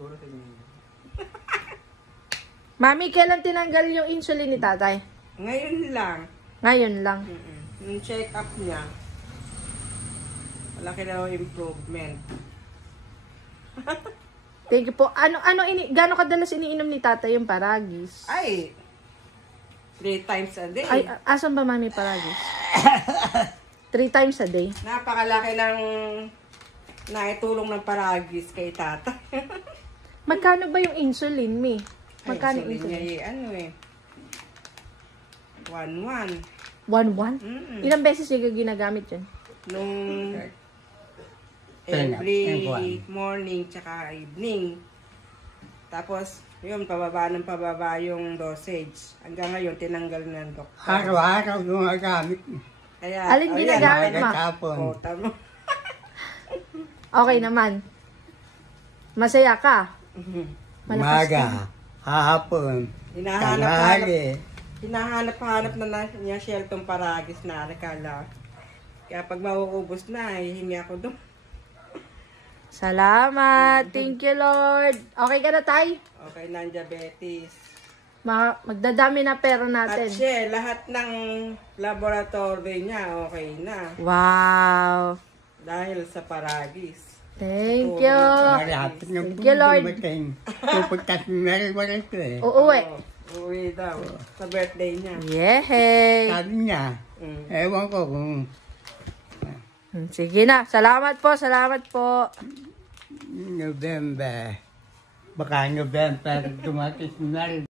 siguro sa inyo. Mami, kailan tinanggal yung insulin ni tatay? Ngayon lang. Ngayon lang. Yung check-up niya, malaki na yung improvement. Thank you po. Gano'ng kadalas iniinom ni tatay yung Paragis? Ay, 3 times a day. Ay, asan ba mami Paragis? 3 times a day. Napakalaki ng naitulong ng Paragis kay tata. Magkano ba yung insulin, Mi? Magkano Ay, insulin? niya ano eh. 1-1. 1-1? Ilang beses niya ginagamit yun? Nung every morning tsaka evening. Tapos, yun, pababa yung dosage. Hanggang ngayon, tinanggal na ng doktor. Araw-araw gumagamit. Kaya, Alin ginagamit mo? Kota mo. Okay naman. Masaya ka? Malakas ka? Umaga, hapon, Hinahanap-hanap na niya siya itong Paragis na nakala. Kaya pag mauubos na, hihingi ako doon. Salamat. Thank you, Lord. Okay ka na, Tay? Okay na ang diabetes. Magdadami na pera At natin. siya, lahat ng laboratory niya, okay na. Wow. Dahil sa Paragis. Thank you. Malapit na Thank you, Lord. Pupuntas na rin wala ito eh. Uuwi. Uwi daw. Sa birthday niya. Yehey. Sabi niya, ewan ko kung Sige na. Salamat po. Salamat po. November. Baka November dumating na rin.